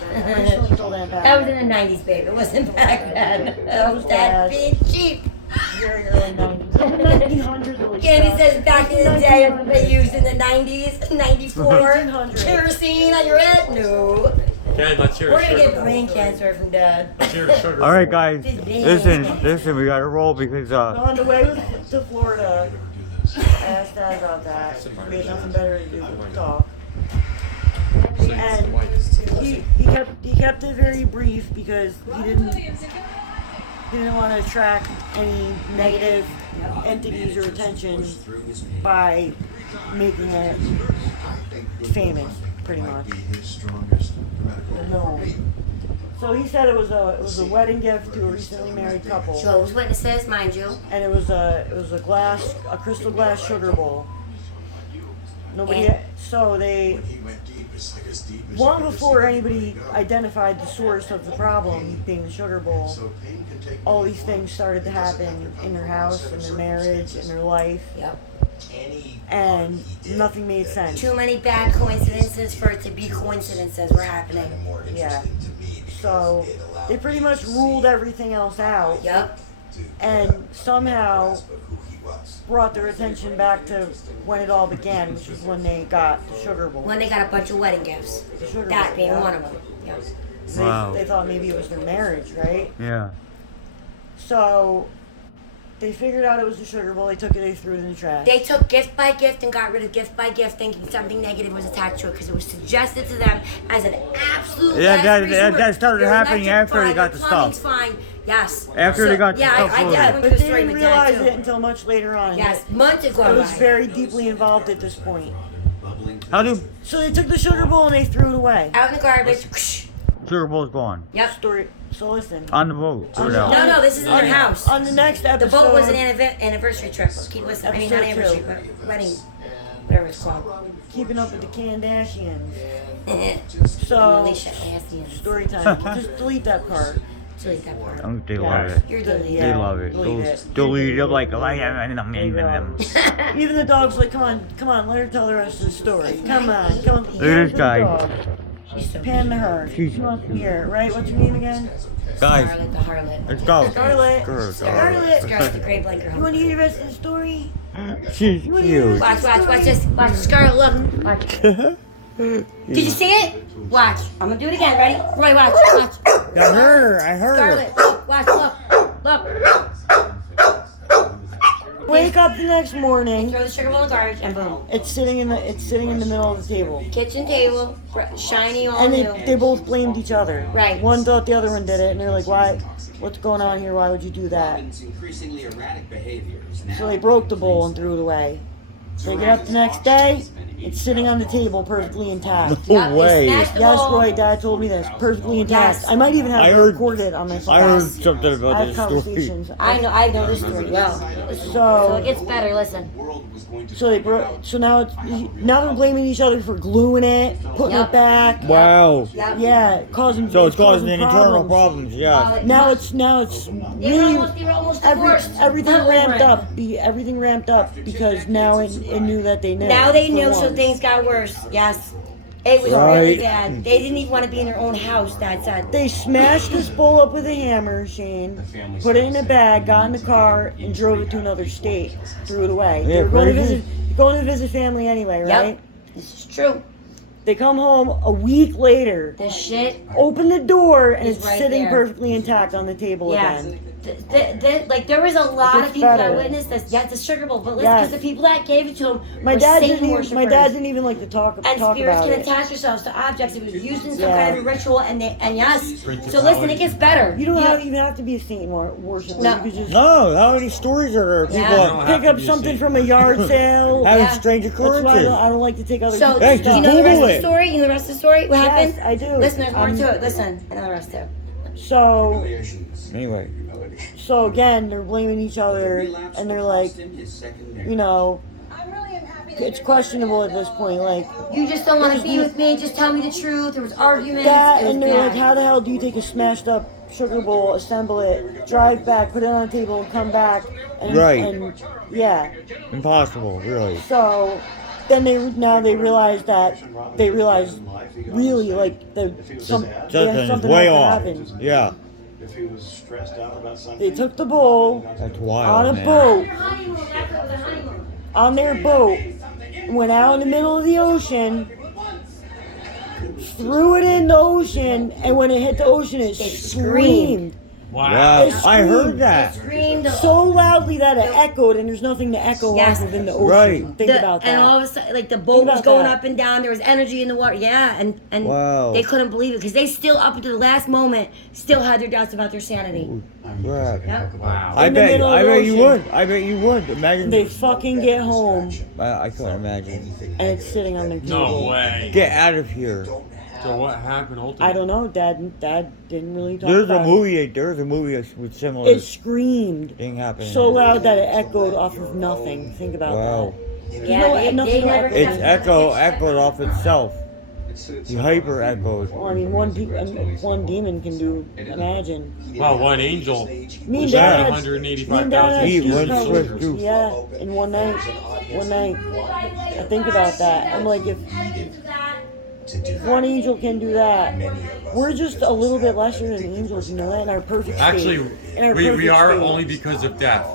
back then. I'm pretty sure it was still that bad. That was in the 90s, babe. It wasn't back then. That was that bad. being cheap. Very early 90s. 1900s really Candy stuff. says back in the day they used in the 90s, 94, 1900. kerosene on your head? No. Okay, let's hear We're the gonna get sugar. brain cancer from Dad. Let's hear the sugar. All right, guys. This big. Listen, we gotta roll because On the way to Florida, I asked Dad about that. We had nothing better to do but talk. And he kept it very brief because he didn't want to attract any negative entities or attention by making it famous, pretty much. No. So he said it was a wedding gift to a recently married couple, Joe's witnesses, mind you. and it was a crystal glass sugar bowl. So they, long before anybody identified the source of the problem being the sugar bowl, all these things started to happen in their house, in their marriage, in their life, Yep. and nothing made sense. Too many bad coincidences for it to be coincidences were happening. Yeah. So they pretty much ruled everything else out, Yep. and somehow brought their attention back to when it all began, which was when they got the sugar bowl. When they got a bunch of wedding gifts. The sugar That bowl, being yeah. one of them. Yep. Wow. They thought maybe it was their marriage, right? yeah. So they figured out it was the sugar bowl. They took it, they threw it in the trash. They took gift by gift and got rid of gift by gift, thinking something negative was attached to it because it was suggested to them as an absolute Yeah, last that resort. started Your happening electric after they fine, got your the plumbing's stuff. fine. Yes. After they got the yeah, stuff I loaded. went But through they the story didn't with Dad realize too. it until much later on. Yes, months ago. It was very deeply involved at this point. How do So they took the sugar bowl and they threw it away. Out in the garbage. sugar bowl's gone Yep. Story. So listen. on the boat? Throw it out. No, this is in their house. On the next The episode. boat was an anniversary trip. Keep listening. I mean, not Episode anniversary, two. but wedding, whatever it's called. Keeping up with the Kardashians. So Alicia Astians. story time. Just delete that part. Delete that part. Oh, they love it. You're The- deleting. They yeah, love it. delete Those it. delete it like Even the dog's like, come on, let her tell the rest of the story. Come on. Look at this guy. Dog. She's so Pan to her. She's- She wants to hear it, right? What's your name again? Guys, Scarlet the harlot. let's go. Scarlet. Scarlet the great blanket. You want to hear the rest of the story? She's cute. Watch this. Watch Scarlet. Look. Watch. Did you see it? Watch. I'm gonna do it again. Ready? Roy, watch. I heard. Scarlet. Look. Watch. Look. Wake up the next morning. Throw the sugar bowl in the garbage and boom. It's sitting in the middle of the table. Kitchen table, shiny, all And new. they both blamed each other. Right. One thought the other one did it, and they're like, "Why? What's going on here? Why would you do that?" Increasingly erratic behaviors. So they broke the bowl and threw it away. So they get up the next day. It's sitting on the table, perfectly intact. Yup, No they way. smashed the Yes, bowl. Roy, Dad told me this. Perfectly intact. Yes. I might even have I it heard- recorded on my phone. I heard something I about have this story. conversations. I know this story well. So it gets better. Listen. So they broke. So now they're blaming each other for gluing it, putting Yep. it back. Wow. Yep. Yeah, causing. So it's causing internal problems, yeah. Now it's They were really almost divorced. everything Not over ramped it. up. Everything ramped up because now it knew that they knew. Now they for knew, so once. things got worse. Yes. It was Right. really bad. They didn't even want to be in their own house, Dad said. They smashed this bowl up with a hammer, Shane, put it in a bag, got in the car, and drove it to another state. Threw it away. Yeah, They were crazy. going to visit family anyway, right? Yep. This is true. They come home a week later, This shit. open the door, and It's it's right sitting there. perfectly intact on the table Yeah. again. Like there was a lot gets of people better. that witnessed this. Yeah, the sugar bowl, but listen, Yes. because the people that gave it to him My were dad Satan didn't. worshipers. My dad didn't even like to talk And about spirits it. can attach themselves to objects. It was used in some Yeah. kind of ritual, and yes. So listen, it gets better. You don't even have to be a saint worshiper. No. You could just No, how many stories are there? People Yeah. pick up something from a yard sale. having Yeah. strange That's why occurrences. I don't like to take other So, people's Hey, do stuff. you know the rest of Google the it. story? You know the rest of the story? What happened? Yes, I do. Listen, there's more to it. Listen, I know the rest too. So Anyway, again, they're blaming each other, and they're like, you know, it's questionable at this point. Like You just don't want to be with me. Just tell me the truth. There was arguments. that, It was and they're like, bad. how the hell do you take a smashed up sugar bowl, assemble it, drive back, put it on the table, and come back? And, Right. And yeah. impossible, really. So then they realized really like they had Something is something way else off. happened. Yeah. If he was stressed out about something, They took the bull That's on wild, a man. boat, on their boat, went out in the middle of the ocean, threw it in the ocean, and when it hit the ocean, it screamed. Wow. It I heard screamed. that. Screamed. So loudly that it echoed, and there's nothing to echo Yes. off of in the ocean. Right. Think about that. And all of a sudden, like the boat was about going that. up and down. There was energy in the water. Yeah, and Wow. they couldn't believe it because they still, up until the last moment, still had their doubts about their sanity. Crap. Yep. Wow. I In the bet middle of the you ocean. would. I bet you would. Imagine. They fucking get home, I couldn't imagine. and it's sitting on their table. No way. Get out of here. So what happened ultimately? I don't know. Dad didn't really talk There's about a movie. There's a movie with similar It screamed thing happening. so loud that it echoed off of nothing. Think about Wow. that. Yeah, No, they nothing never echoed. It's echoed off itself. The hyper echoed. Well, I mean, one demon can do. Imagine. Well, one angel. Me and was Dad at had- 185,000. He Deep went cover. swift too. Yeah, in one night. I think about that. I'm like, if one angel can do that, we're just a little bit lesser than angels, you know that? In our perfect state. Actually, In our we perfect are state. only because of death.